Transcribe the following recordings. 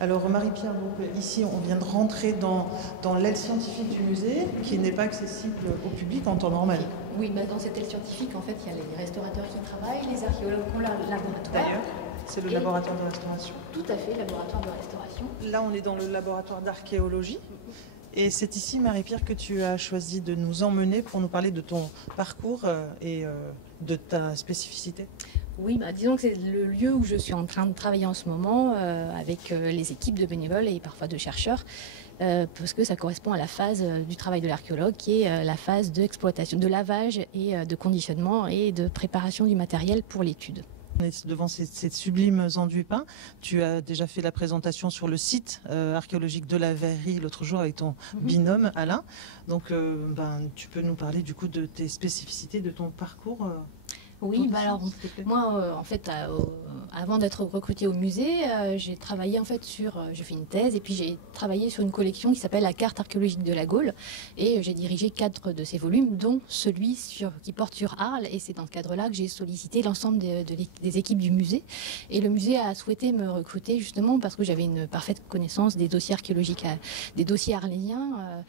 Alors Marie-Pierre, ici on vient de rentrer dans l'aile scientifique du musée qui n'est pas accessible au public en temps normal. Oui, bah dans cette aile scientifique, en fait, il y a les restaurateurs qui travaillent, les archéologues qui ont leur laboratoire. D'ailleurs, c'est le laboratoire de restauration. Tout à fait, laboratoire de restauration. Là, on est dans le laboratoire d'archéologie. Et c'est ici, Marie-Pierre, que tu as choisi de nous emmener pour nous parler de ton parcours et de ta spécificité. Oui, bah, disons que c'est le lieu où je suis en train de travailler en ce moment avec les équipes de bénévoles et parfois de chercheurs, parce que ça correspond à la phase du travail de l'archéologue, qui est la phase d'exploitation, de lavage et de conditionnement et de préparation du matériel pour l'étude. On est devant ces sublimes enduits peints. Tu as déjà fait la présentation sur le site archéologique de la Verrerie l'autre jour avec ton binôme Alain. Donc tu peux nous parler du coup de tes spécificités, de ton parcours Oui, bah alors moi, en fait, avant d'être recrutée au musée, j'ai travaillé en fait j'ai fait une thèse et puis j'ai travaillé sur une collection qui s'appelle la carte archéologique de la Gaule et j'ai dirigé 4 de ces volumes, dont celui qui porte sur Arles, et c'est dans ce cadre-là que j'ai sollicité l'ensemble des équipes du musée. Et le musée a souhaité me recruter justement parce que j'avais une parfaite connaissance des dossiers archéologiques, des dossiers arlésiens.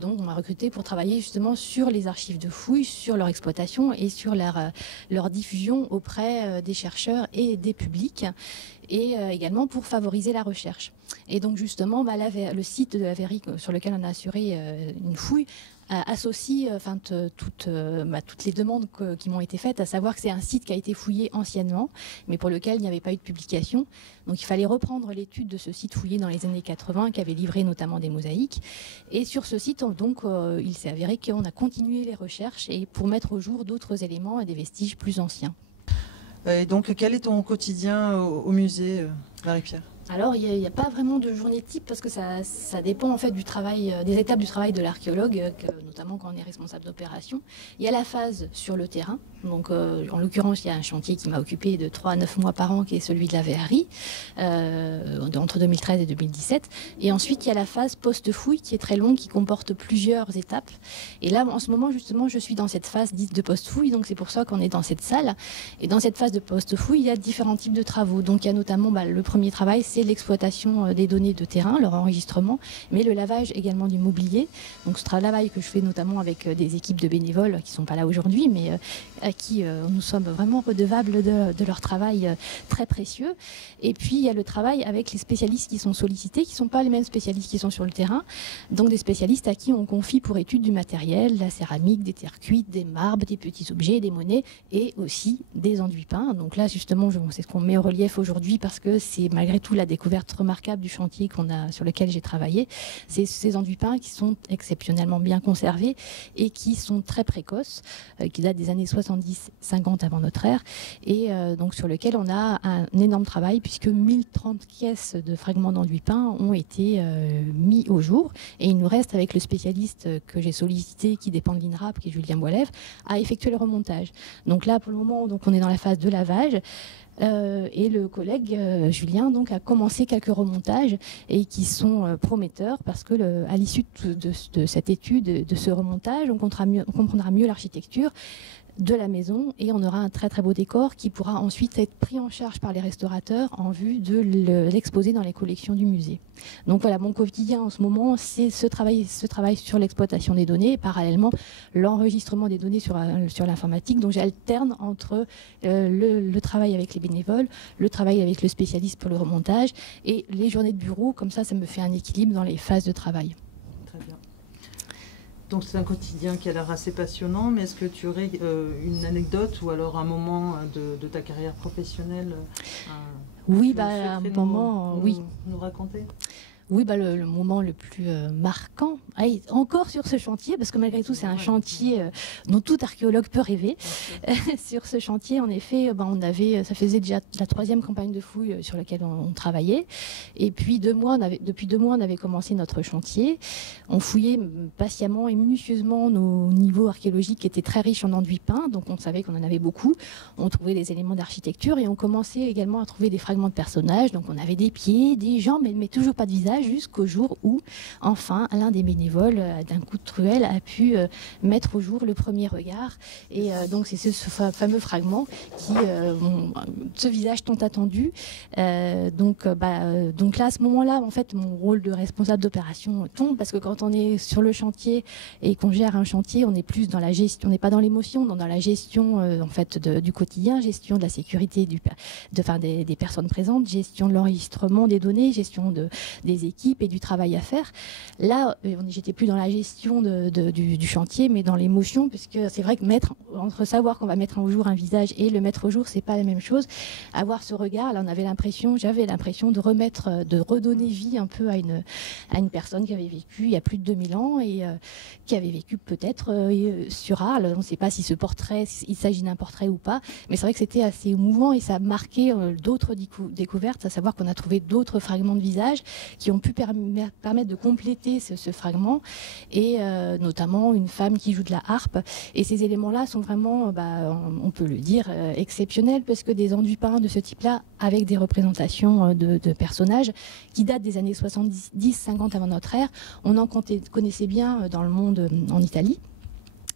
Donc on m'a recruté pour travailler justement sur les archives de fouilles, sur leur exploitation et sur leur diffusion auprès des chercheurs et des publics, et également pour favoriser la recherche. Et donc justement, le site de la Verrerie sur lequel on a assuré une fouille associe toutes les demandes qui m'ont été faites, à savoir que c'est un site qui a été fouillé anciennement, mais pour lequel il n'y avait pas eu de publication. Donc il fallait reprendre l'étude de ce site fouillé dans les années 80, qui avait livré notamment des mosaïques. Et sur ce site, il s'est avéré qu'on a continué les recherches et pour mettre au jour d'autres éléments et des vestiges plus anciens. Et donc, quel est ton quotidien au musée, Marie-Pierre ? Alors, il n'y a pas vraiment de journée type parce que ça dépend en fait du travail, des étapes du travail de l'archéologue, notamment quand on est responsable d'opération. Il y a la phase sur le terrain. Donc, en l'occurrence, il y a un chantier qui m'a occupé de 3 à 9 mois par an, qui est celui de la Verrerie, entre 2013 et 2017. Et ensuite, il y a la phase post-fouille qui est très longue, qui comporte plusieurs étapes. Et là, en ce moment, justement, je suis dans cette phase dite de post-fouille. Donc, c'est pour ça qu'on est dans cette salle. Et dans cette phase de post-fouille, il y a différents types de travaux. Donc, il y a notamment le premier travail, c'est l'exploitation des données de terrain, leur enregistrement, mais le lavage également du mobilier. Donc ce travail que je fais notamment avec des équipes de bénévoles qui ne sont pas là aujourd'hui, mais à qui nous sommes vraiment redevables de leur travail très précieux. Et puis il y a le travail avec les spécialistes qui sont sollicités, qui ne sont pas les mêmes spécialistes qui sont sur le terrain, donc des spécialistes à qui on confie pour étude du matériel, la céramique, des terres cuites, des marbres, des petits objets, des monnaies et aussi des enduits peints. Donc là justement, c'est ce qu'on met en relief aujourd'hui parce que c'est malgré tout la découverte remarquable du chantier sur lequel j'ai travaillé. C'est ces enduits peints qui sont exceptionnellement bien conservés et qui sont très précoces, qui datent des années 70-50 avant notre ère, et donc sur lequel on a un énorme travail puisque 1030 caisses de fragments d'enduits peints ont été mis au jour, et il nous reste, avec le spécialiste que j'ai sollicité qui dépend de l'INRAP, qui est Julien Boilève, à effectuer le remontage. Donc là pour le moment on est dans la phase de lavage. Et le collègue Julien a commencé quelques remontages et qui sont prometteurs parce que à l'issue de cette étude, de ce remontage, on comprendra mieux l'architecture de la maison et on aura un très très beau décor qui pourra ensuite être pris en charge par les restaurateurs en vue de l'exposer dans les collections du musée. Donc voilà, mon quotidien en ce moment, c'est ce travail sur l'exploitation des données et parallèlement l'enregistrement des données sur l'informatique. Donc j'alterne entre le travail avec les bénévoles, le travail avec le spécialiste pour le remontage et les journées de bureau. Comme ça me fait un équilibre dans les phases de travail. Très bien. Donc c'est un quotidien qui a l'air assez passionnant, mais est-ce que tu aurais une anecdote ou alors un moment de ta carrière professionnelle Oui, un moment, oui. Nous raconter? Oui, le moment le plus marquant, encore sur ce chantier, parce que malgré tout c'est un chantier dont tout archéologue peut rêver. Sur ce chantier, en effet, ça faisait déjà la 3e campagne de fouilles sur laquelle on travaillait. Et puis depuis 2 mois, on avait commencé notre chantier. On fouillait patiemment et minutieusement nos niveaux archéologiques qui étaient très riches en enduits peints, donc on savait qu'on en avait beaucoup. On trouvait des éléments d'architecture et on commençait également à trouver des fragments de personnages. Donc on avait des pieds, des jambes, mais toujours pas de visage. là jusqu'au jour où, enfin, l'un des bénévoles, d'un coup de truelle, a pu mettre au jour le premier regard. Et donc, c'est ce fameux fragment qui, ce visage tant attendu. Donc là, à ce moment-là, en fait, mon rôle de responsable d'opération tombe, parce que quand on est sur le chantier et qu'on gère un chantier, on est plus dans la gestion, on n'est pas dans l'émotion, dans la gestion en fait du quotidien, gestion de la sécurité des personnes présentes, gestion de l'enregistrement des données, gestion des équipes et du travail à faire. Là, j'étais plus dans la gestion du chantier, mais dans l'émotion, puisque c'est vrai que entre savoir qu'on va mettre au jour un visage et le mettre au jour, c'est pas la même chose. Avoir ce regard, là, j'avais l'impression de redonner vie un peu à une personne qui avait vécu il y a plus de 2000 ans et qui avait vécu peut-être sur Arles. On ne sait pas si ce portrait, il s'agit d'un portrait ou pas, mais c'est vrai que c'était assez émouvant et ça a marqué d'autres découvertes, à savoir qu'on a trouvé d'autres fragments de visage qui ont pu permettre de compléter ce fragment, et notamment une femme qui joue de la harpe. Et ces éléments-là sont vraiment, on peut le dire, exceptionnels, parce que des enduits peints de ce type-là, avec des représentations de personnages qui datent des années 70-50 avant notre ère, on en connaissait bien dans le monde en Italie.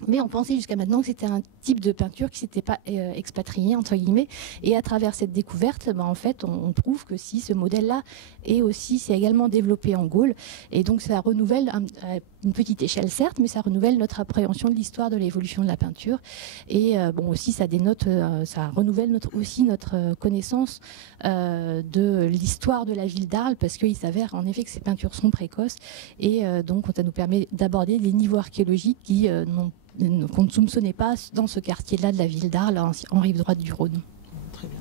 Mais on pensait jusqu'à maintenant que c'était un type de peinture qui ne s'était pas expatrié, entre guillemets. Et à travers cette découverte, en fait, on trouve que si ce modèle-là s'est également développé en Gaule. Et donc ça renouvelle, à une petite échelle certes, mais ça renouvelle notre appréhension de l'histoire de l'évolution de la peinture. Et aussi ça renouvelle notre connaissance de l'histoire de la ville d'Arles, parce qu'il s'avère en effet que ces peintures sont précoces. Et donc ça nous permet d'aborder les niveaux archéologiques qu'on ne soupçonnait pas dans ce quartier-là de la ville d'Arles, en rive droite du Rhône. Très bien.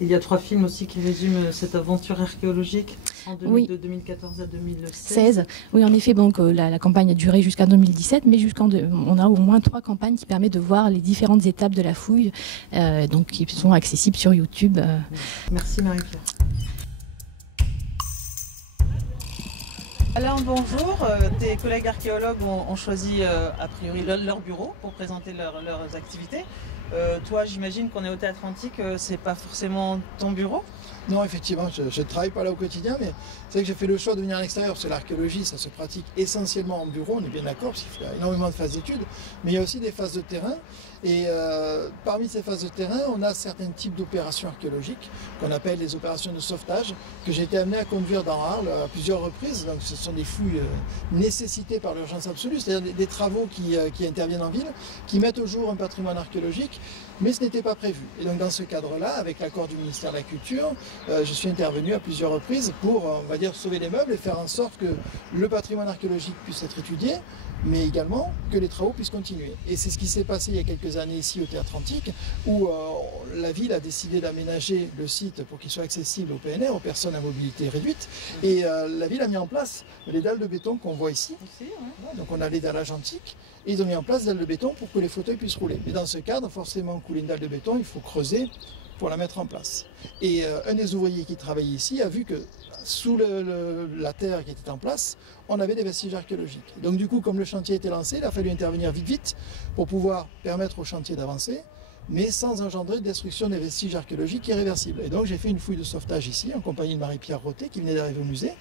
Il y a 3 films aussi qui résument cette aventure archéologique de 2014 à 2016. Oui, en effet, donc la campagne a duré jusqu'à 2017, mais on a au moins 3 campagnes qui permettent de voir les différentes étapes de la fouille, donc qui sont accessibles sur YouTube. Merci Marie-Pierre. Alain, bonjour. Tes collègues archéologues ont choisi a priori leur bureau pour présenter leurs activités. Toi, j'imagine qu'on est au Théâtre Antique, c'est pas forcément ton bureau? Non, effectivement, je ne travaille pas là au quotidien, mais c'est vrai que j'ai fait le choix de venir à l'extérieur, parce que l'archéologie, ça se pratique essentiellement en bureau, on est bien d'accord, parce qu'il y a énormément de phases d'études, mais il y a aussi des phases de terrain, et parmi ces phases de terrain, on a certains types d'opérations archéologiques, qu'on appelle les opérations de sauvetage, que j'ai été amené à conduire dans Arles à plusieurs reprises. Donc ce sont des fouilles nécessitées par l'urgence absolue, c'est-à-dire des travaux qui interviennent en ville, qui mettent au jour un patrimoine archéologique, mais ce n'était pas prévu. Et donc dans ce cadre-là, avec l'accord du ministère de la Culture, je suis intervenu à plusieurs reprises pour, on va dire, sauver les meubles et faire en sorte que le patrimoine archéologique puisse être étudié, mais également que les travaux puissent continuer. Et c'est ce qui s'est passé il y a quelques années ici au Théâtre Antique, où la ville a décidé d'aménager le site pour qu'il soit accessible au PNR, aux personnes à mobilité réduite. Et la ville a mis en place les dalles de béton qu'on voit ici. Donc on a les dallages antiques, et ils ont mis en place des dalles de béton pour que les fauteuils puissent rouler. Et dans ce cadre, forcément, couler une dalle de béton, il faut creuser pour la mettre en place. Et un des ouvriers qui travaillait ici a vu que sous la terre qui était en place, on avait des vestiges archéologiques. Donc du coup, comme le chantier était lancé, il a fallu intervenir vite pour pouvoir permettre au chantier d'avancer, mais sans engendrer de destruction des vestiges archéologiques irréversibles. Et donc j'ai fait une fouille de sauvetage ici, en compagnie de Marie-Pierre Rotet, qui venait d'arriver au musée.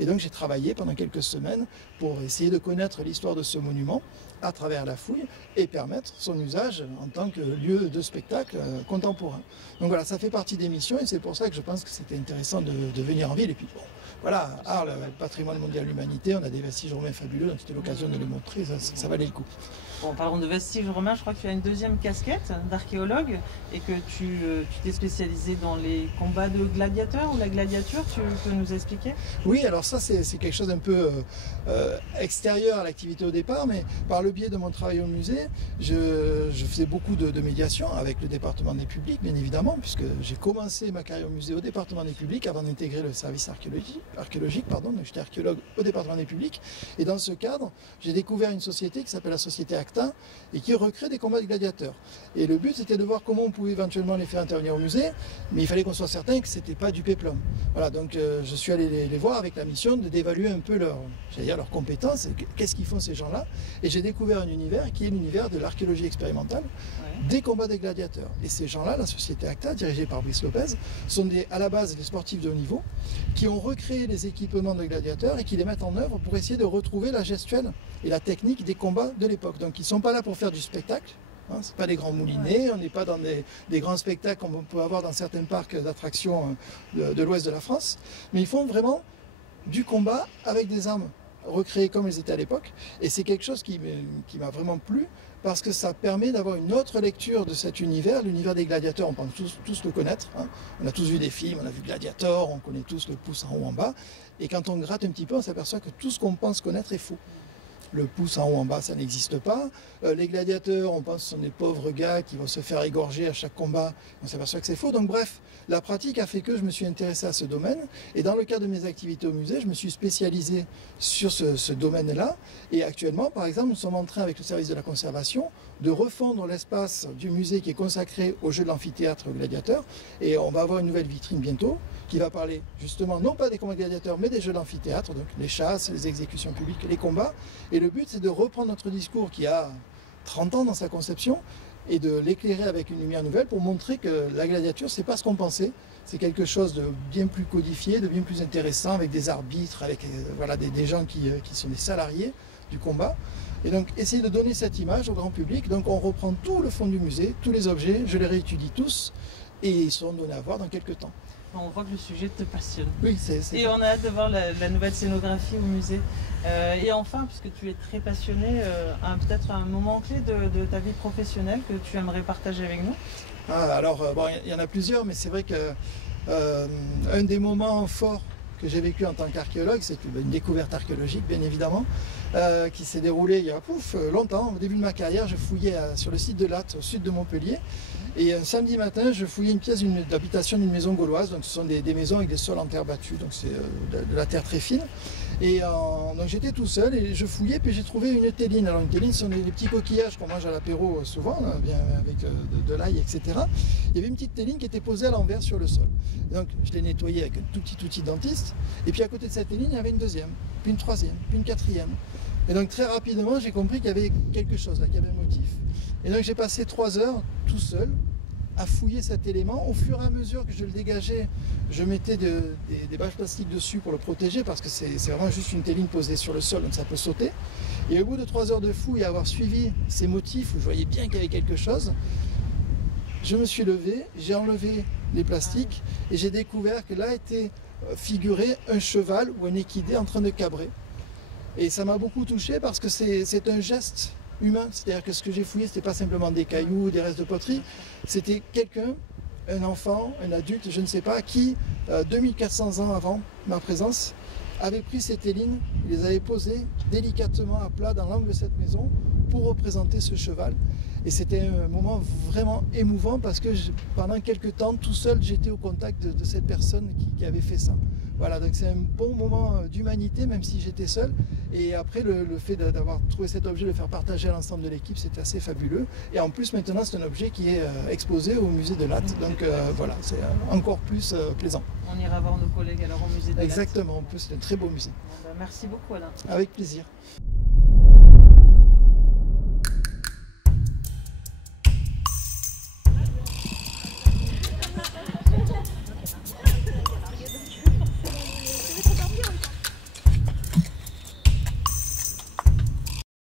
Et donc j'ai travaillé pendant quelques semaines pour essayer de connaître l'histoire de ce monument à travers la fouille et permettre son usage en tant que lieu de spectacle contemporain. Donc voilà, ça fait partie des missions et c'est pour ça que je pense que c'était intéressant de venir en ville. Et puis bon, voilà, Arles, le patrimoine mondial de l'humanité, on a des vestiges romains fabuleux, donc c'était l'occasion de les montrer, ça valait le coup. Bon, parlons de vestiges romains, je crois que tu as une deuxième casquette d'archéologue et que tu t'es spécialisé dans les combats de gladiateurs ou la gladiature, tu peux nous expliquer? Oui, alors ça c'est quelque chose d'un peu extérieur à l'activité au départ, mais par le biais de mon travail au musée, je faisais beaucoup de médiation avec le département des publics, bien évidemment, puisque j'ai commencé ma carrière au musée au département des publics avant d'intégrer le service archéologique, donc j'étais archéologue au département des publics, et dans ce cadre, j'ai découvert une société qui s'appelle la société Acta et qui recrée des combats de gladiateurs. Et le but c'était de voir comment on pouvait éventuellement les faire intervenir au musée, mais il fallait qu'on soit certain que ce n'était pas du péplum. Voilà, donc je suis allé les voir avec la mission d'évaluer un peu leurs compétences, qu'est-ce qu'ils font ces gens-là. Et j'ai découvert un univers qui est l'univers de l'archéologie expérimentale, des combats des gladiateurs. Et ces gens-là, la société ACTA, dirigée par Brice Lopez, sont à la base des sportifs de haut niveau qui ont recréé les équipements de gladiateurs et qui les mettent en œuvre pour essayer de retrouver la gestuelle et la technique des combats de l'époque. Donc ils ne sont pas là pour faire du spectacle, hein, ce n'est pas des grands moulinets, on n'est pas dans des grands spectacles comme on peut avoir dans certains parcs d'attractions de l'ouest de la France, mais ils font vraiment du combat avec des armes recréées comme elles étaient à l'époque. Et c'est quelque chose qui m'a vraiment plu, parce que ça permet d'avoir une autre lecture de cet univers, l'univers des gladiateurs, on pense tous le connaître, hein. On a tous vu des films, on a vu Gladiator, on connaît tous le pouce en haut en bas, et quand on gratte un petit peu, on s'aperçoit que tout ce qu'on pense connaître est faux. Le pouce en haut en bas, ça n'existe pas. Les gladiateurs, on pense que ce sont des pauvres gars qui vont se faire égorger à chaque combat. On s'aperçoit que c'est faux. Donc bref, la pratique a fait que je me suis intéressé à ce domaine. Et dans le cadre de mes activités au musée, je me suis spécialisé sur ce domaine-là. Et actuellement, par exemple, nous sommes en train, avec le service de la conservation, de refondre l'espace du musée qui est consacré au jeu de l'amphithéâtre gladiateur. Et on va avoir une nouvelle vitrine bientôt qui va parler justement, non pas des combats gladiateurs, mais des jeux d'amphithéâtre, donc les chasses, les exécutions publiques, les combats. Et le but, c'est de reprendre notre discours qui a 30 ans dans sa conception et de l'éclairer avec une lumière nouvelle pour montrer que la gladiature, c'est pas ce qu'on pensait. C'est quelque chose de bien plus codifié, de bien plus intéressant, avec des arbitres, avec voilà, des gens qui sont des salariés du combat. Et donc, essayer de donner cette image au grand public. Donc, on reprend tout le fond du musée, tous les objets, je les réétudie tous, et ils seront donnés à voir dans quelques temps. On voit que le sujet te passionne. Oui, Et on a hâte de voir la nouvelle scénographie au musée. Et enfin, puisque tu es très passionné, peut-être un moment clé de ta vie professionnelle que tu aimerais partager avec nous. Alors, bon, il y en a plusieurs, mais c'est vrai que un des moments forts que j'ai vécu en tant qu'archéologue, c'est une découverte archéologique, bien évidemment, qui s'est déroulée il y a longtemps. Au début de ma carrière, je fouillais sur le site de Latte, au sud de Montpellier. Et un samedi matin, je fouillais une pièce d'habitation d'une maison gauloise. Donc, ce sont des maisons avec des sols en terre battue, donc c'est de la terre très fine. Et donc j'étais tout seul et je fouillais, puis j'ai trouvé une théline. Alors une théline, ce sont les petits coquillages qu'on mange à l'apéro souvent, hein, bien avec de l'ail, etc. Il y avait une petite théline qui était posée à l'envers sur le sol. Et donc je l'ai nettoyée avec un tout petit outil de dentiste. Et puis à côté de cette théline, il y avait une deuxième, puis une troisième, puis une quatrième. Et donc très rapidement, j'ai compris qu'il y avait quelque chose là, qu'il y avait un motif. Et donc j'ai passé 3 heures tout seul à fouiller cet élément. Au fur et à mesure que je le dégageais, je mettais des bâches plastiques dessus pour le protéger, parce que c'est vraiment juste une théline posée sur le sol, donc ça peut sauter. Et au bout de 3 heures de fouille et avoir suivi ces motifs où je voyais bien qu'il y avait quelque chose, je me suis levé, j'ai enlevé les plastiques et j'ai découvert que là était figuré un cheval ou un équidé en train de cabrer. Et ça m'a beaucoup touché parce que c'est un geste humain, c'est-à-dire que ce que j'ai fouillé, ce n'était pas simplement des cailloux, des restes de poterie, c'était quelqu'un, un enfant, un adulte, je ne sais pas, qui, 2400 ans avant ma présence, avait pris ces télines, il les avait posées délicatement à plat dans l'angle de cette maison pour représenter ce cheval. Et c'était un moment vraiment émouvant parce que pendant quelques temps, tout seul, j'étais au contact de cette personne qui avait fait ça. Voilà, donc c'est un bon moment d'humanité, même si j'étais seul. Et après, le fait d'avoir trouvé cet objet, de le faire partager à l'ensemble de l'équipe, c'était assez fabuleux. Et en plus, maintenant, c'est un objet qui est exposé au musée de Latte. Donc voilà, c'est encore plus plaisant. On ira voir nos collègues alors au musée de Latte. Exactement, en plus, c'est un très beau musée. Bon, merci beaucoup, Alain. Avec plaisir.